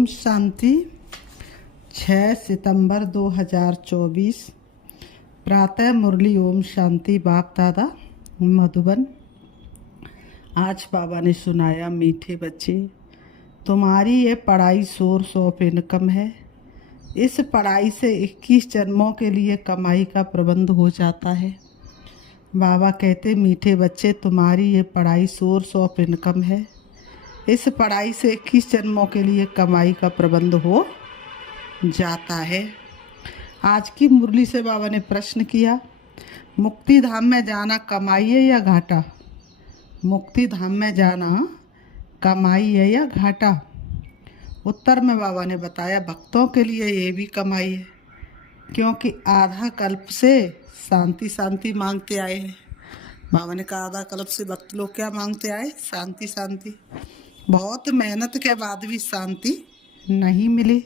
ओम शांति। 6 सितंबर 2024 प्रातः मुरली। ओम शांति। बाप दादा मधुबन। आज बाबा ने सुनाया, मीठे बच्चे, तुम्हारी ये पढ़ाई सोर्स ऑफ इनकम है। इस पढ़ाई से 21 जन्मों के लिए कमाई का प्रबंध हो जाता है। बाबा कहते, मीठे बच्चे, तुम्हारी ये पढ़ाई सोर्स ऑफ इनकम है। इस पढ़ाई से 21 जन्मों के लिए कमाई का प्रबंध हो जाता है। आज की मुरली से बाबा ने प्रश्न किया, मुक्ति धाम में जाना कमाई है या घाटा? मुक्ति धाम में जाना कमाई है या घाटा? उत्तर में बाबा ने बताया, भक्तों के लिए ये भी कमाई है, क्योंकि आधा कल्प से शांति शांति मांगते आए हैं। बाबा ने कहा, आधा कल्प से भक्त लोग क्या मांगते आए? शांति शांति। बहुत मेहनत के बाद भी शांति नहीं मिली।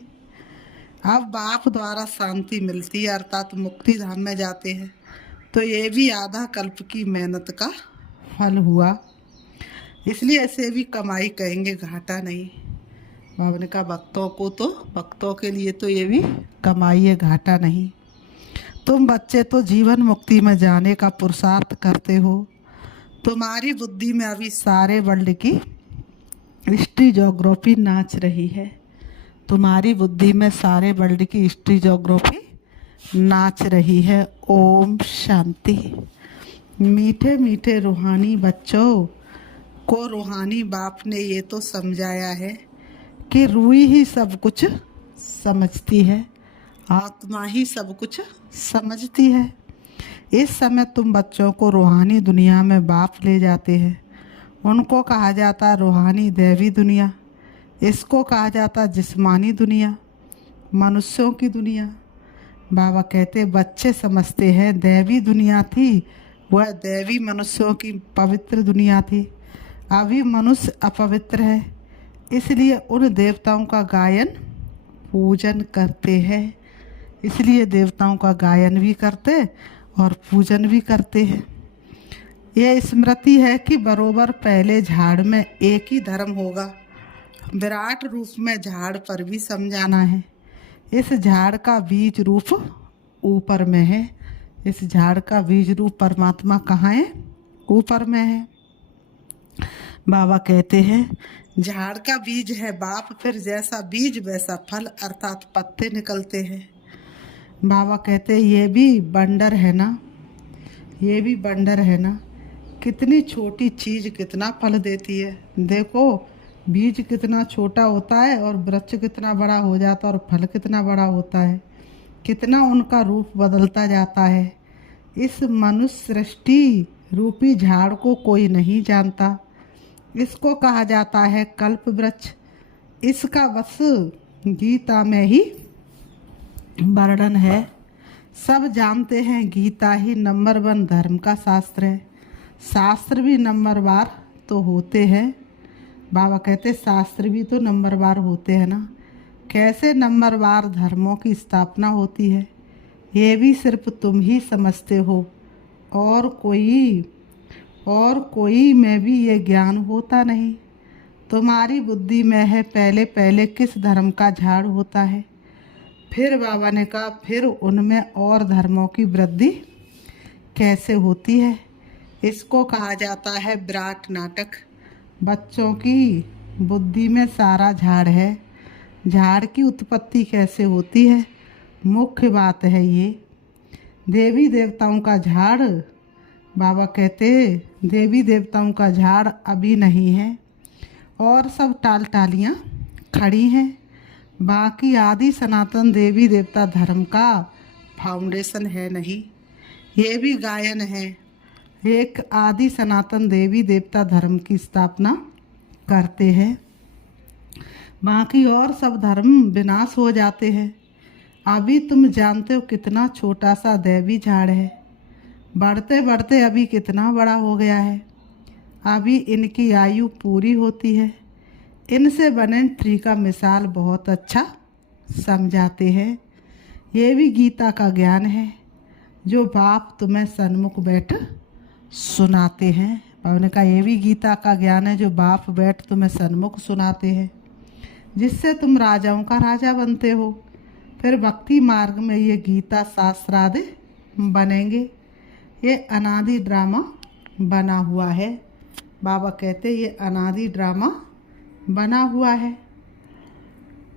अब बाप द्वारा शांति मिलती है, अर्थात मुक्ति धाम में जाते हैं, तो ये भी आधा कल्प की मेहनत का फल हुआ। इसलिए ऐसे भी कमाई कहेंगे, घाटा नहीं। बाबा ने कहा, भक्तों के लिए तो ये भी कमाई है, घाटा नहीं। तुम बच्चे तो जीवन मुक्ति में जाने का पुरुषार्थ करते हो। तुम्हारी बुद्धि में अभी सारे वर्ल्ड की हिस्ट्री ज्योग्राफी नाच रही है। तुम्हारी बुद्धि में सारे वर्ल्ड की हिस्ट्री ज्योग्राफी नाच रही है। ओम शांति। मीठे मीठे रूहानी बच्चों को रूहानी बाप ने ये तो समझाया है कि रूह ही सब कुछ समझती है, आत्मा ही सब कुछ समझती है। इस समय तुम बच्चों को रूहानी दुनिया में बाप ले जाते हैं। उनको कहा जाता है रूहानी दैवी दुनिया, इसको कहा जाता जिस्मानी दुनिया, मनुष्यों की दुनिया। बाबा कहते, बच्चे समझते हैं दैवी दुनिया थी, वह दैवी मनुष्यों की पवित्र दुनिया थी। अभी मनुष्य अपवित्र है, इसलिए उन देवताओं का गायन पूजन करते हैं। इसलिए देवताओं का गायन भी करते और पूजन भी करते हैं। यह स्मृति है कि बरोबर पहले झाड़ में एक ही धर्म होगा। विराट रूप में झाड़ पर भी समझाना है। इस झाड़ का बीज रूप ऊपर में है। इस झाड़ का बीज रूप परमात्मा कहाँ है? ऊपर में है। बाबा कहते हैं, झाड़ का बीज है बाप, फिर जैसा बीज वैसा फल, अर्थात पत्ते निकलते हैं। बाबा कहते, ये भी बंडर है ना, ये भी बंडर है ना। कितनी छोटी चीज़ कितना फल देती है। देखो, बीज कितना छोटा होता है और वृक्ष कितना बड़ा हो जाता है, और फल कितना बड़ा होता है। कितना उनका रूप बदलता जाता है। इस मनुष्य सृष्टि रूपी झाड़ को कोई नहीं जानता। इसको कहा जाता है कल्प वृक्ष। इसका बस गीता में ही वर्णन है। सब जानते हैं गीता ही नंबर 1 धर्म का शास्त्र है। शास्त्र भी नंबरवार तो होते हैं। बाबा कहते, शास्त्र भी तो नंबरवार होते हैं ना। कैसे नंबरवार धर्मों की स्थापना होती है, ये भी सिर्फ तुम ही समझते हो, और कोई में भी ये ज्ञान होता नहीं। तुम्हारी बुद्धि में है पहले पहले किस धर्म का झाड़ होता है। फिर बाबा ने कहा, फिर उनमें और धर्मों की वृद्धि कैसे होती है। इसको कहा जाता है विराट नाटक। बच्चों की बुद्धि में सारा झाड़ है। झाड़ की उत्पत्ति कैसे होती है, मुख्य बात है ये। देवी देवताओं का झाड़, बाबा कहते, देवी देवताओं का झाड़ अभी नहीं है, और सब टालियाँ खड़ी हैं। बाकी आदि सनातन देवी देवता धर्म का फाउंडेशन है नहीं। ये भी गायन है। एक आदि सनातन देवी देवता धर्म की स्थापना करते हैं, बाकी और सब धर्म विनाश हो जाते हैं। अभी तुम जानते हो कितना छोटा सा देवी झाड़ है, बढ़ते बढ़ते अभी कितना बड़ा हो गया है। अभी इनकी आयु पूरी होती है। इनसे बने ट्री का मिसाल बहुत अच्छा समझाते हैं। ये भी गीता का ज्ञान है, जो बाप तुम्हें सन्मुख बैठ सुनाते हैं। बाबा ने कहा, ये भी गीता का ज्ञान है, जो बाप बैठ तुम्हें सन्मुख सुनाते हैं। जिससे तुम राजाओं का राजा बनते हो। फिर भक्ति मार्ग में ये गीता शास्त्र आदि बनेंगे। ये अनादि ड्रामा बना हुआ है। बाबा कहते ये अनादि ड्रामा बना हुआ है।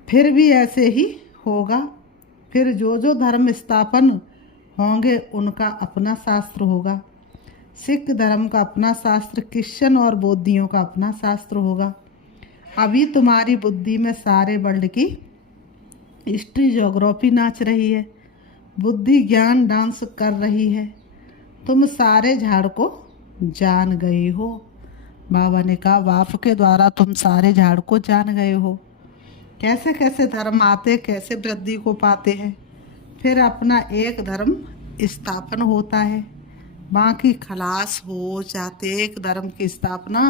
फिर भी ऐसे ही होगा। फिर जो जो धर्म स्थापन होंगे उनका अपना शास्त्र होगा। सिख धर्म का अपना शास्त्र, क्रिश्चियन और बौद्धियों का अपना शास्त्र होगा। अभी तुम्हारी बुद्धि में सारे वर्ल्ड की हिस्ट्री, ज्योग्राफी नाच रही है। बुद्धि ज्ञान डांस कर रही है। तुम सारे झाड़ को जान गए हो। बाबा ने कहा वाफ के द्वारा तुम सारे झाड़ को जान गए हो। कैसे कैसे धर्म आते, कैसे वृद्धि को पाते हैं। फिर अपना एक धर्म स्थापन होता है, बाकी खलास हो जाते। एक धर्म की स्थापना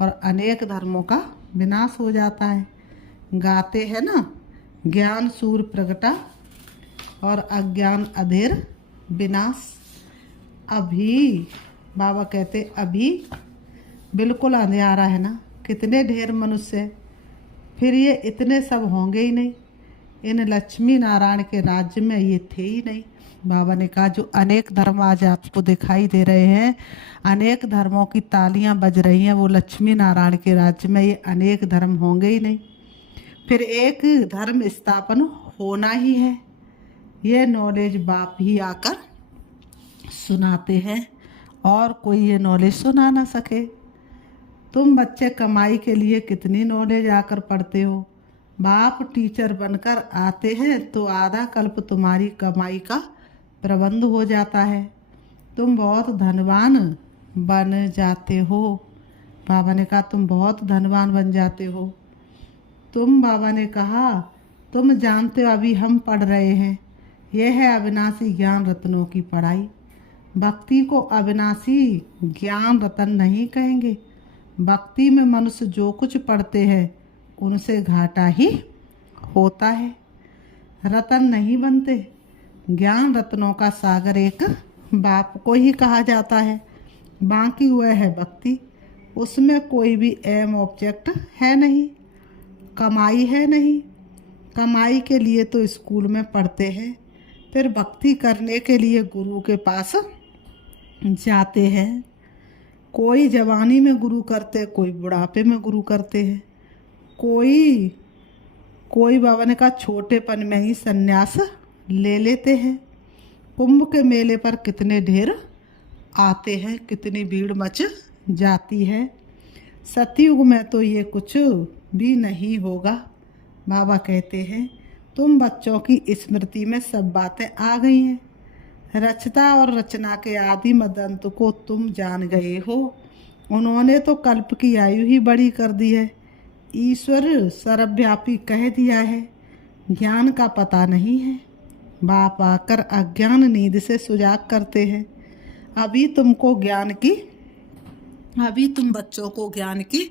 और अनेक धर्मों का विनाश हो जाता है। गाते हैं ना, ज्ञान सूर्य प्रगटा और अज्ञान अधेर विनाश। अभी बाबा कहते अभी बिल्कुल अंधेरा है ना, कितने ढेर मनुष्य। फिर ये इतने सब होंगे ही नहीं। इन लक्ष्मी नारायण के राज्य में ये थे ही नहीं। बाबा ने कहा जो अनेक धर्म आज आपको दिखाई दे रहे हैं, अनेक धर्मों की तालियां बज रही हैं, वो लक्ष्मी नारायण के राज्य में ये अनेक धर्म होंगे ही नहीं। फिर एक धर्म स्थापन होना ही है। ये नॉलेज बाप ही आकर सुनाते हैं और कोई ये नॉलेज सुना ना सके। तुम बच्चे कमाई के लिए कितनी नॉलेज आकर पढ़ते हो। बाप टीचर बनकर आते हैं तो आधा कल्प तुम्हारी कमाई का प्रबंध हो जाता है। तुम बहुत धनवान बन जाते हो। बाबा ने कहा तुम बहुत धनवान बन जाते हो। बाबा ने कहा तुम जानते हो अभी हम पढ़ रहे हैं, यह है अविनाशी ज्ञान रत्नों की पढ़ाई। भक्ति को अविनाशी ज्ञान रत्न नहीं कहेंगे। भक्ति में मनुष्य जो कुछ पढ़ते हैं उनसे घाटा ही होता है, रत्न नहीं बनते। ज्ञान रत्नों का सागर एक बाप को ही कहा जाता है। बाकी वह है भक्ति, उसमें कोई भी एम ऑब्जेक्ट है नहीं, कमाई है नहीं। कमाई के लिए तो स्कूल में पढ़ते हैं, फिर भक्ति करने के लिए गुरु के पास जाते हैं। कोई जवानी में गुरु करते, कोई बुढ़ापे में गुरु करते हैं। कोई बाबा ने कहा छोटेपन में ही सन्यास ले लेते हैं। कुंभ के मेले पर कितने ढेर आते हैं, कितनी भीड़ मच जाती है। सतयुग में तो ये कुछ भी नहीं होगा। बाबा कहते हैं तुम बच्चों की स्मृति में सब बातें आ गई हैं। रचता और रचना के आदि मदंत को तुम जान गए हो। उन्होंने तो कल्प की आयु ही बड़ी कर दी है। ईश्वर सर्वव्यापी कह दिया है। ज्ञान का पता नहीं है। बाप आकर अज्ञान नींद से सुजाग करते हैं। अभी तुम बच्चों को ज्ञान की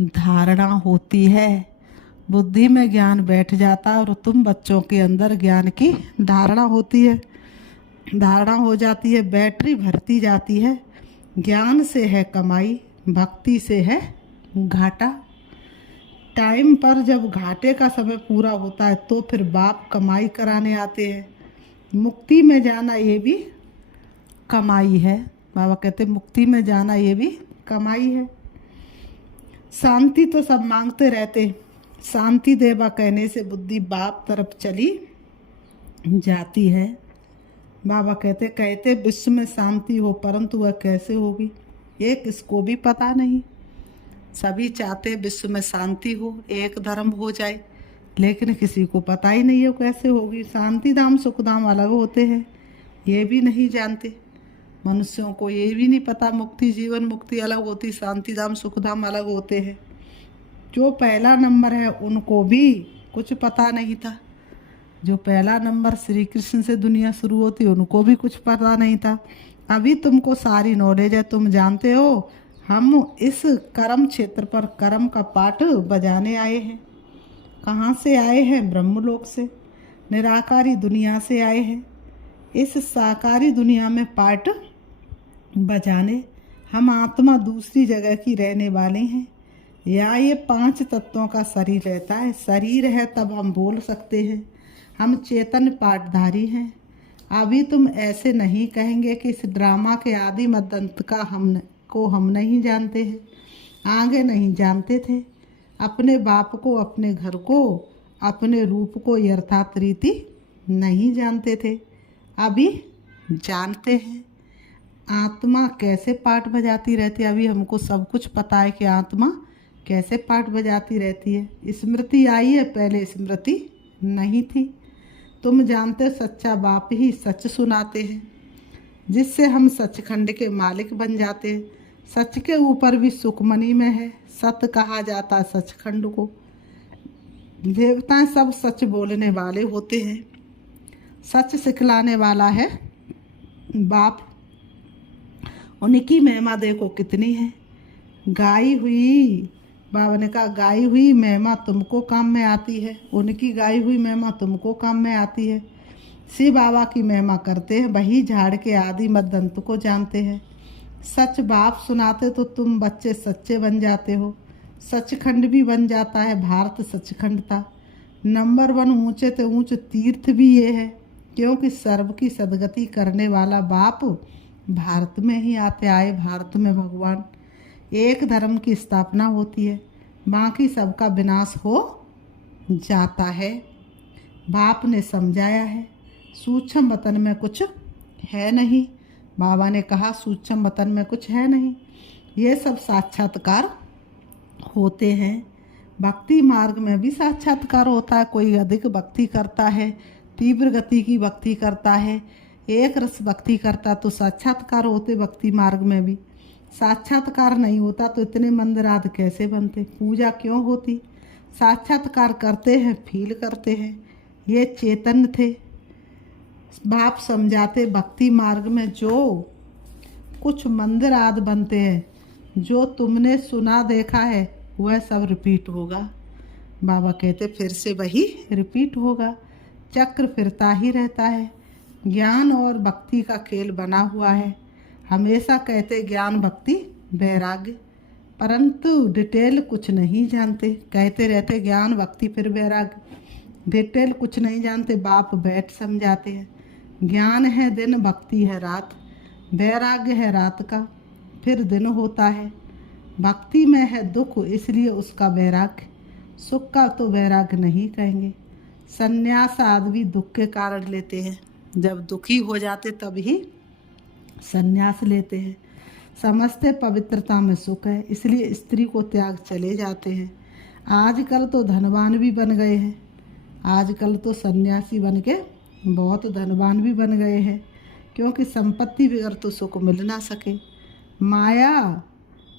धारणा होती है। बुद्धि में ज्ञान बैठ जाता है और तुम बच्चों के अंदर ज्ञान की धारणा होती है, धारणा हो जाती है, बैटरी भरती जाती है। ज्ञान से है कमाई, भक्ति से है घाटा। टाइम पर जब घाटे का समय पूरा होता है तो फिर बाप कमाई कराने आते हैं। मुक्ति में जाना ये भी कमाई है। बाबा कहते मुक्ति में जाना ये भी कमाई है। शांति तो सब मांगते रहते, शांति देवा कहने से बुद्धि बाप तरफ चली जाती है। बाबा कहते विश्व में शांति हो, परंतु वह कैसे होगी ये किसको भी पता नहीं। सभी चाहते विश्व में शांति हो, एक धर्म हो जाए, लेकिन किसी को पता ही नहीं है कैसे होगी। शांति धाम सुख धाम अलग होते हैं, ये भी नहीं जानते। मनुष्यों को ये भी नहीं पता मुक्ति, जीवन मुक्ति अलग होती, शांति धाम सुख धाम अलग होते हैं। जो पहला नंबर है उनको भी कुछ पता नहीं था। जो पहला नंबर श्री कृष्ण से दुनिया शुरू होती उनको भी कुछ पता नहीं था। अभी तुमको सारी नॉलेज है, तुम जानते हो हम इस कर्म क्षेत्र पर कर्म का पाठ बजाने आए हैं। कहाँ से आए हैं? ब्रह्मलोक से, निराकारी दुनिया से आए हैं। इस साकारी दुनिया में पाठ बजाने हम आत्मा दूसरी जगह की रहने वाले हैं। या ये 5 तत्वों का शरीर रहता है। शरीर है तब हम बोल सकते हैं, हम चेतन पाठधारी हैं। अभी तुम ऐसे नहीं कहेंगे कि इस ड्रामा के आदि मध्य अंत का हम नहीं जानते हैं, आगे नहीं जानते थे। अपने बाप को, अपने घर को, अपने रूप को यथार्थ रीति नहीं जानते थे, अभी जानते हैं। आत्मा कैसे पाठ बजाती रहती है, अभी हमको सब कुछ पता है कि आत्मा कैसे पाठ बजाती रहती है। स्मृति आई है, पहले स्मृति नहीं थी। तुम जानते सच्चा बाप ही सच सुनाते हैं, जिससे हम सचखंड के मालिक बन जाते हैं। सच के ऊपर भी सुखमनी में है, सत कहा जाता है सचखंड को। देवताएं सब सच बोलने वाले होते हैं, सच सिखलाने वाला है बाप। उनकी महिमा देखो कितनी है, गाई हुई। बाबा ने कहा गाई हुई महिमा तुमको काम में आती है, उनकी गाई हुई महिमा तुमको काम में आती है। शिव बाबा की महिमा करते हैं, वही झाड़ के आदि मध्य अंत को जानते हैं। सच बाप सुनाते तो तुम बच्चे सच्चे बन जाते हो, सचखंड भी बन जाता है। भारत सचखंड था। नंबर 1 ऊंचे से ऊंच तीर्थ भी ये है, क्योंकि सर्व की सदगति करने वाला बाप भारत में ही आते आए। भारत में भगवान एक धर्म की स्थापना होती है, बाकी सबका विनाश हो जाता है। बाप ने समझाया है, सूक्ष्म वतन में कुछ है नहीं। बाबा ने कहा सूक्ष्म वतन में कुछ है नहीं, ये सब साक्षात्कार होते हैं। भक्ति मार्ग में भी साक्षात्कार होता है। कोई अधिक भक्ति करता है, तीव्र गति की भक्ति करता है, एक रस भक्ति करता तो साक्षात्कार होते। भक्ति मार्ग में भी साक्षात्कार नहीं होता तो इतने मंदिर आदि कैसे बनते, पूजा क्यों होती। साक्षात्कार करते हैं, फील करते हैं। ये चेतन थे। बाप समझाते भक्ति मार्ग में जो कुछ मंदिर आदि बनते हैं, जो तुमने सुना देखा है वह सब रिपीट होगा। बाबा कहते फिर से वही रिपीट होगा, चक्र फिरता ही रहता है। ज्ञान और भक्ति का खेल बना हुआ है। हमेशा कहते ज्ञान भक्ति वैराग्य, परंतु डिटेल कुछ नहीं जानते। कहते रहते ज्ञान भक्ति फिर वैराग्य, डिटेल कुछ नहीं जानते। बाप बैठ समझाते हैं, ज्ञान है दिन, भक्ति है रात, वैराग्य है रात का, फिर दिन होता है। भक्ति में है दुख, इसलिए उसका वैराग्य। सुख का तो वैराग्य नहीं कहेंगे। संन्यास आदमी दुख के कारण लेते हैं, जब दुखी हो जाते तब ही संन्यास लेते हैं। समझते पवित्रता में सुख है, इसलिए स्त्री को त्याग चले जाते हैं। आजकल तो धनवान भी बन गए हैं, आजकल तो सन्यासी बन के बहुत धनवान भी बन गए हैं, क्योंकि संपत्ति बगैर तो सुख मिल ना सके। माया,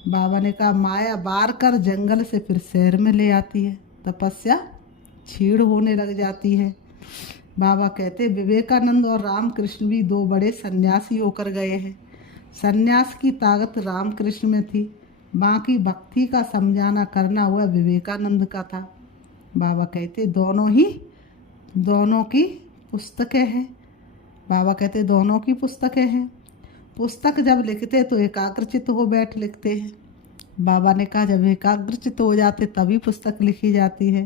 बाबा ने कहा माया बार कर जंगल से फिर शहर में ले आती है, तपस्या छीड़ होने लग जाती है। बाबा कहते विवेकानंद और रामकृष्ण भी 2 बड़े सन्यासी होकर गए हैं। सन्यास की ताकत रामकृष्ण में थी, बाकी भक्ति का समझाना करना हुआ विवेकानंद का था। बाबा कहते दोनों की पुस्तकें हैं। बाबा कहते दोनों की पुस्तकें हैं। पुस्तक जब लिखते तो एकाग्रचित हो बैठ लिखते हैं। बाबा ने कहा जब एकाग्रचित हो जाते तभी पुस्तक लिखी जाती है।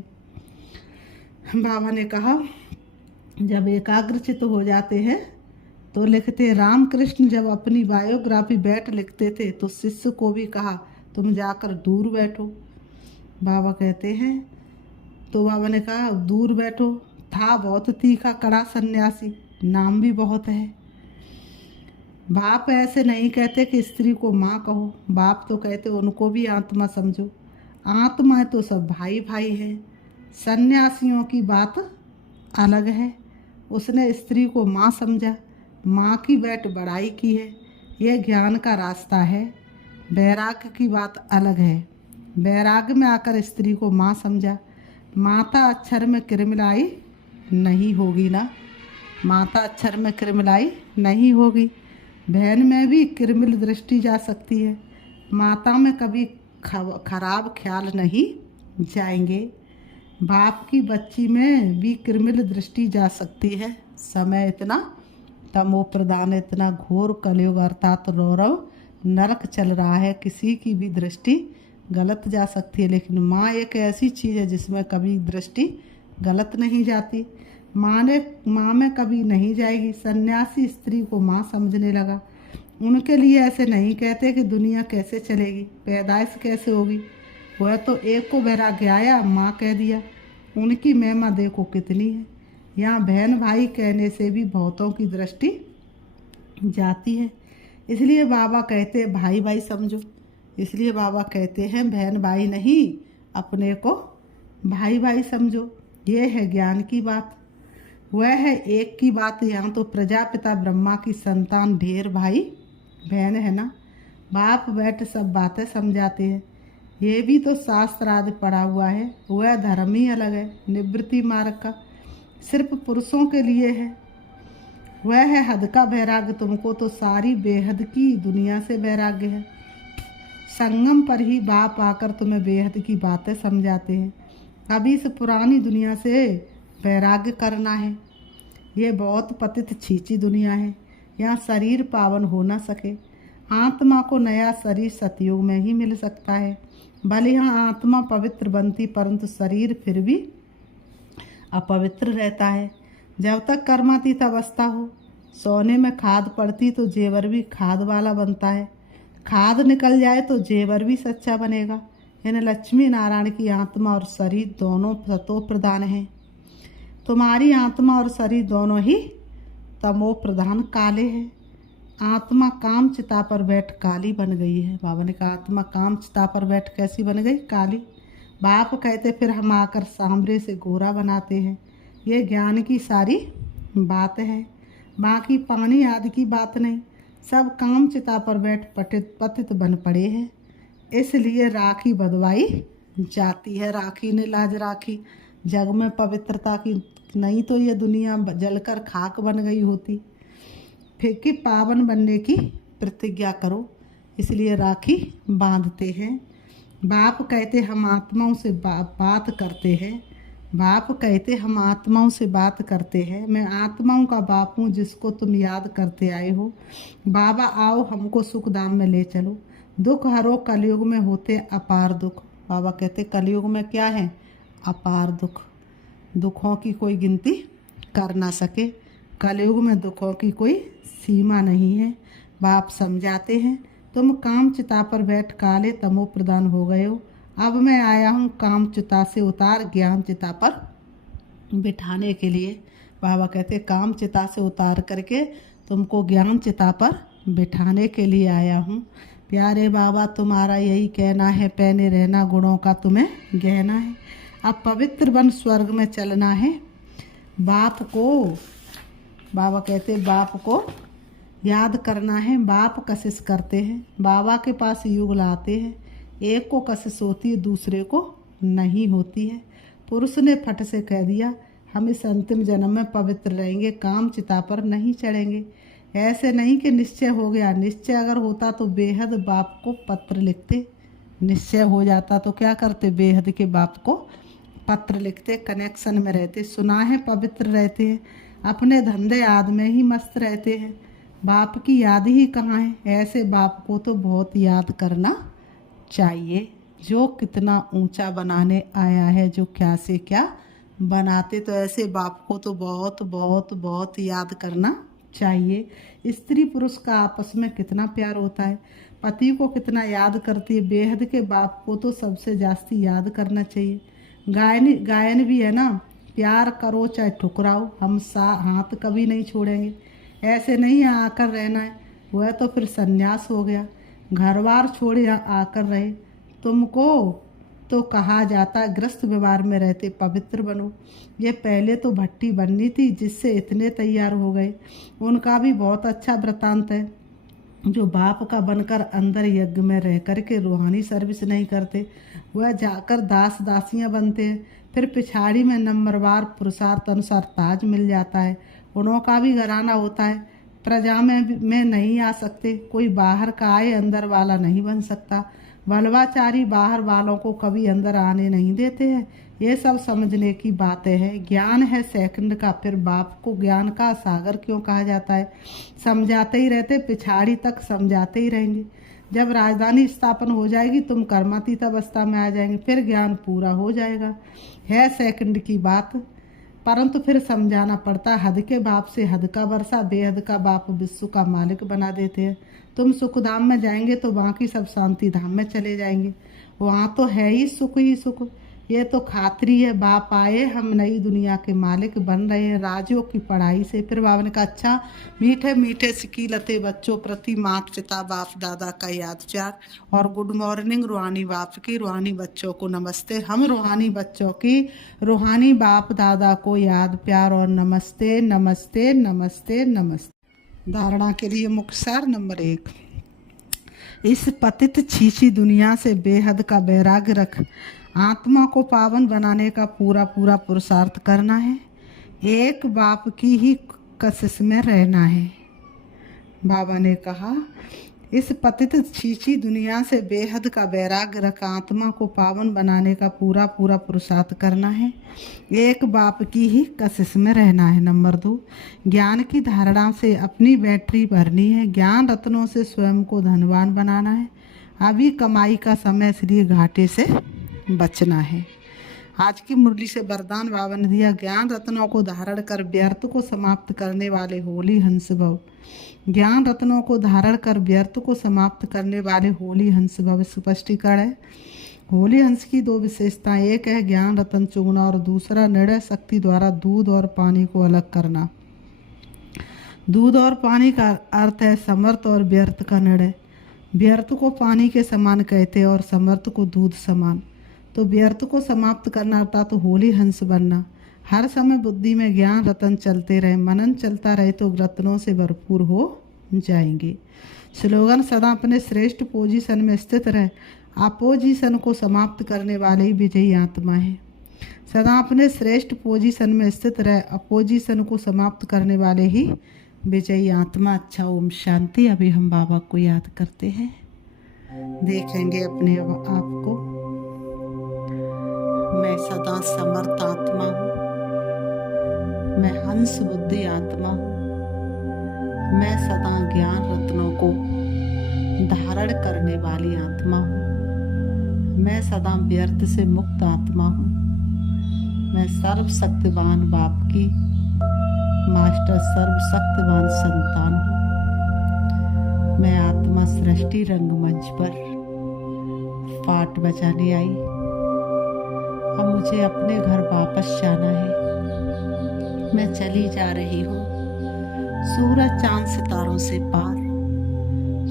बाबा ने कहा जब एकाग्रचित हो जाते हैं तो लिखते। रामकृष्ण जब अपनी बायोग्राफी बैठ लिखते थे तो शिष्य को भी कहा तुम जाकर दूर बैठो। बाबा कहते हैं तो बाबा ने कहा दूर बैठो। था बहुत तीखा कड़ा सन्यासी, नाम भी बहुत है। बाप ऐसे नहीं कहते कि स्त्री को माँ कहो, बाप तो कहते उनको भी आत्मा समझो। आत्मा तो सब भाई भाई है। सन्यासियों की बात अलग है, उसने स्त्री को माँ समझा, माँ की बैठ बड़ाई की है, यह ज्ञान का रास्ता है। वैराग्य की बात अलग है, वैराग्य में आकर स्त्री को माँ समझा। माता अक्षर में किरमिलाई नहीं होगी ना, माता अक्षर में किरमिलाई नहीं होगी। बहन में भी किरमिल दृष्टि जा सकती है, माता में कभी खराब ख्याल नहीं जाएंगे। बाप की बच्ची में भी किरमिल दृष्टि जा सकती है। समय इतना तमो प्रधान, इतना घोर कलयुग अर्थात रौरव नरक चल रहा है, किसी की भी दृष्टि गलत जा सकती है, लेकिन माँ एक ऐसी चीज़ है जिसमें कभी दृष्टि गलत नहीं जाती। माँ में कभी नहीं जाएगी। सन्यासी स्त्री को माँ समझने लगा। उनके लिए ऐसे नहीं कहते कि दुनिया कैसे चलेगी, पैदाइश कैसे होगी। वह तो एक को वैराग्य आया, माँ कह दिया। उनकी महिमा देखो कितनी है। यहाँ बहन भाई कहने से भी बहुतों की दृष्टि जाती है। इसलिए बाबा कहते हैं भाई भाई समझो। इसलिए बाबा कहते हैं बहन भाई नहीं, अपने को भाई भाई समझो। ये है ज्ञान की बात। वह है एक की बात। यहाँ तो प्रजापिता ब्रह्मा की संतान ढेर भाई बहन है ना। बाप बैठ सब बातें समझाते हैं। ये भी तो शास्त्र आदि पढ़ा हुआ है। वह धर्म ही अलग है। निवृत्ति मार्ग का सिर्फ पुरुषों के लिए है। वह है हद का वैराग्य। तुमको तो सारी बेहद की दुनिया से वैराग्य है। संगम पर ही बाप आकर तुम्हें बेहद की बातें समझाते हैं। अभी इस पुरानी दुनिया से वैराग्य करना है। ये बहुत पतित छींची दुनिया है। यहाँ शरीर पावन हो ना सके। आत्मा को नया शरीर सतयुग में ही मिल सकता है। भले यहाँ आत्मा पवित्र बनती, परंतु शरीर फिर भी अपवित्र रहता है। जब तक कर्मातीत अवस्था हो, सोने में खाद पड़ती तो जेवर भी खाद वाला बनता है। खाद निकल जाए तो जेवर भी सच्चा बनेगा। यानी लक्ष्मी नारायण की आत्मा और शरीर दोनों सतो प्रधान हैं। तुम्हारी आत्मा और शरीर दोनों ही तमो प्रधान काले हैं। आत्मा काम चिता पर बैठ काली बन गई है। बाबा ने कहा आत्मा काम चिता पर बैठ कैसी बन गई? काली। बाप कहते फिर हम आकर सांवरे से गोरा बनाते हैं। ये ज्ञान की सारी बात है, बाकी पानी आदि की बात नहीं। सब काम चिता पर बैठ पतित बन पड़े हैं। इसलिए राखी बधवाई जाती है। राखी ने लाज राखी। जग में पवित्रता की, नहीं तो ये दुनिया जलकर खाक बन गई होती। फिर कि पावन बनने की प्रतिज्ञा करो। इसलिए राखी बांधते हैं। बाप कहते हम आत्माओं से बात करते हैं। बाप कहते हम आत्माओं से बात करते हैं। मैं आत्माओं का बाप हूँ जिसको तुम याद करते आए हो। बाबा आओ हमको सुख धाम में ले चलो। दुख हरो कलयुग में होते अपार दुख। बाबा कहते कलयुग में क्या है? अपार दुख। दुखों की कोई गिनती कर ना सके। कलयुग में दुखों की कोई सीमा नहीं है। बाप समझाते हैं तुम काम चिता पर बैठ काले तमो प्रधान हो गए हो। अब मैं आया हूँ काम चिता से उतार ज्ञान चिता पर बिठाने के लिए। बाबा कहते काम चिता से उतार करके तुमको ज्ञान चिता पर बिठाने के लिए आया हूँ। प्यारे बाबा तुम्हारा यही कहना है, पहने रहना गुणों का तुम्हें गहना है। अब पवित्र बन स्वर्ग में चलना है। बाप को, बाबा कहते बाप को याद करना है। बाप कशिश करते हैं, बाबा के पास युगल आते हैं। एक को कशिश होती है, दूसरे को नहीं होती है। पुरुष ने फट से कह दिया हम इस अंतिम जन्म में पवित्र रहेंगे, काम चिता पर नहीं चढ़ेंगे। ऐसे नहीं कि निश्चय हो गया। निश्चय अगर होता तो बेहद बाप को पत्र लिखते। निश्चय हो जाता तो क्या करते? बेहद के बाप को पत्र लिखते, कनेक्शन में रहते। सुना है पवित्र रहते हैं, अपने धंधे आदि में ही मस्त रहते हैं। बाप की याद ही कहाँ है? ऐसे बाप को तो बहुत याद करना चाहिए, जो कितना ऊंचा बनाने आया है, जो क्या से क्या बनाते। तो ऐसे बाप को तो बहुत बहुत बहुत याद करना चाहिए। स्त्री पुरुष का आपस में कितना प्यार होता है, पति को कितना याद करती है। बेहद के बाप को तो सबसे जास्ती याद करना चाहिए। गायन भी है ना, प्यार करो चाहे ठुकराओ, हम हाथ कभी नहीं छोड़ेंगे। ऐसे नहीं आकर रहना है, वह तो फिर सन्यास हो गया। घर बार छोड़े आकर रहे। तुमको तो कहा जाता गृहस्थ व्यवहार में रहते पवित्र बनो। ये पहले तो भट्टी बननी थी, जिससे इतने तैयार हो गए। उनका भी बहुत अच्छा वृतांत है, जो बाप का बनकर अंदर यज्ञ में रह कर के रूहानी सर्विस नहीं करते, वह जाकर दास दासियां बनते हैं। फिर पिछाड़ी में नंबरवार पुरुषार्थ अनुसार ताज मिल जाता है। उनका भी घराना होता है। प्रजा में नहीं आ सकते। कोई बाहर का आए अंदर वाला नहीं बन सकता। बलवाचारी बाहर वालों को कभी अंदर आने नहीं देते हैं। ये सब समझने की बातें हैं। ज्ञान है सेकंड का। फिर बाप को ज्ञान का सागर क्यों कहा जाता है? समझाते ही रहते, पिछाड़ी तक समझाते ही रहेंगे। जब राजधानी स्थापन हो जाएगी तुम कर्मातीत अवस्था में आ जाएंगे, फिर ज्ञान पूरा हो जाएगा। है सेकंड की बात, परंतु फिर समझाना पड़ता है। हद के बाप से हद का वर्षा, बेहद का बाप विश्व का मालिक बना देते हैं। तुम सुख धाम में जाएंगे तो बाकी सब शांति धाम में चले जाएंगे। वहाँ तो है ही सुख। ये तो खातरी है, बाप आए, हम नई दुनिया के मालिक बन रहे हैं राजों की पढ़ाई से। फिर बाबा ने कहा, अच्छा मीठे मीठे सिकीलते बच्चों प्रति माता पिता बाप दादा का याद प्यार और गुड मॉर्निंग। रूहानी बाप की रूहानी बच्चों को नमस्ते। हम रूहानी बच्चों की रूहानी बाप दादा को याद प्यार और नमस्ते नमस्ते नमस्ते नमस्ते। धारणा के लिए मुख्य सार नंबर 1, इस पतित छीछी दुनिया से बेहद का वैराग्य रख आत्मा को पावन बनाने का पूरा पुरुषार्थ करना है। एक बाप की ही कशिश में रहना है। बाबा ने कहा, इस पतित छीछी दुनिया से बेहद का वैराग्य रख आत्मा को पावन बनाने का पूरा पुरुषार्थ करना है। एक बाप की ही कशिश में रहना है। नंबर 2, ज्ञान की धारणा से अपनी बैटरी भरनी है। ज्ञान रत्नों से स्वयं को धनवान बनाना है। अभी कमाई का समय, इसलिए घाटे से बचना है। आज की मुरली से वरदान बाबा ने दिया, ज्ञान रत्नों को धारण कर व्यर्थ को समाप्त करने वाले होली हंस भव। ज्ञान रत्नों को धारण कर व्यर्थ को समाप्त करने वाले होली हंस भव। स्पष्टीकरण है, होली हंस की 2 विशेषताएं, एक है ज्ञान रत्न चुगना और दूसरा निर्णय शक्ति द्वारा दूध और पानी को अलग करना। दूध और पानी का अर्थ है समर्थ और व्यर्थ का निर्णय। व्यर्थ को पानी के समान कहते हैं और समर्थ को दूध समान। तो व्यर्थ को समाप्त करना अर्थात तो होली हंस बनना। हर समय बुद्धि में ज्ञान रतन चलते रहे, मनन चलता रहे तो रत्नों से भरपूर हो जाएंगे। स्लोगन, सदा अपने श्रेष्ठ पोजीशन में स्थित रहे। अपोजिशन को समाप्त करने वाले ही विजयी आत्मा है। सदा अपने श्रेष्ठ पोजीशन में स्थित रहे, अपोजिशन को समाप्त करने वाले ही विजयी आत्मा। अच्छा, ओम शांति। अभी हम बाबा को याद करते हैं, देखेंगे अपने आप को। मैं सदा समर्थ आत्मा हूँ, मैं हंस बुद्धि आत्मा हूँ, मैं सदा ज्ञान रत्नों को धारण करने वाली आत्मा हूँ, मैं सदा व्यर्थ से मुक्त आत्मा हूँ, मैं सर्वशक्तिवान बाप की मास्टर सर्वशक्तिवान संतान हूँ। मैं आत्मा सृष्टि रंगमंच पर पाठ बजाने आई। अब मुझे अपने घर वापस जाना है। मैं चली जा रही हूँ सूरज चांद सितारों से पार,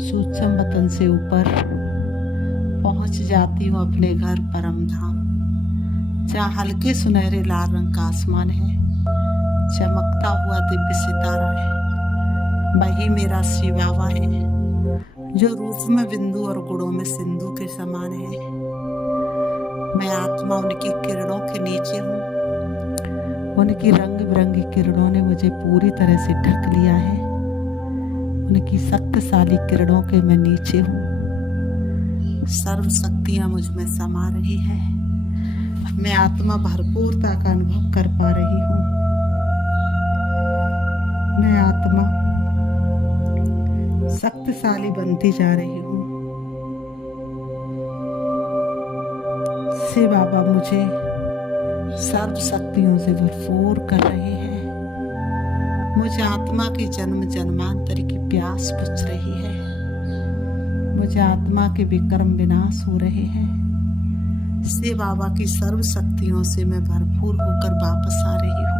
सूक्ष्म वतन से ऊपर पहुँच जाती हूँ अपने घर परम धाम, जहाँ हल्के सुनहरे लाल रंग का आसमान है, चमकता हुआ दिव्य सितारा है। वही मेरा श्री बाबा है जो रूप में बिंदु और गुणों में सिंधु के समान है। मैं आत्मा उनकी किरणों के नीचे हूँ। उनकी रंग बिरंगी किरणों ने मुझे पूरी तरह से ढक लिया है। उनकी शक्तिशाली किरणों के मैं नीचे हूँ। सर्व शक्तियाँ मुझ में समा रही है। मैं आत्मा भरपूरता का अनुभव कर पा रही हूँ। मैं आत्मा शक्तिशाली बनती जा रही हूँ। से बाबा मुझे सर्व शक्तियों से भरपूर कर रहे हैं। मुझे आत्मा की जन्म जन्मांतर की प्यास बुझ रही है। मुझे आत्मा के विक्रम विनाश हो रहे हैं। से बाबा की सर्व शक्तियों से मैं भरपूर होकर वापस आ रही हूँ।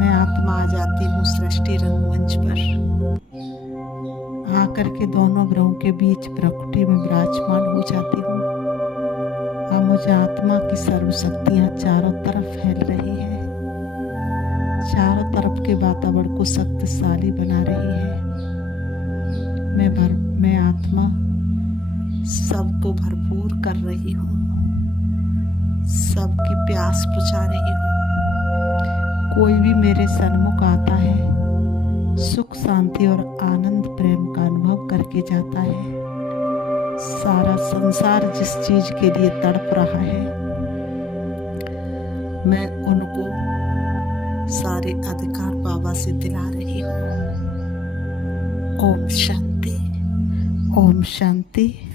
मैं आत्मा आ जाती हूँ सृष्टि रंगमंच पर, आकर के दोनों ग्रहों के बीच प्रकृति में विराजमान हो जाती हूँ। अब मुझे आत्मा की सर्व शक्तियाँ चारों तरफ फैल रही है, चारों तरफ के वातावरण को शक्तिशाली बना रही है। मैं आत्मा सबको भरपूर कर रही हूँ, सबकी प्यास बुझा रही हूँ। कोई भी मेरे सन्मुख आता है, सुख शांति और आनंद प्रेम का अनुभव करके जाता है। सारा संसार जिस चीज के लिए तड़प रहा है, मैं उनको सारे अधिकार बाबा से दिला रही हूँ। ओम शांति, ओम शांति।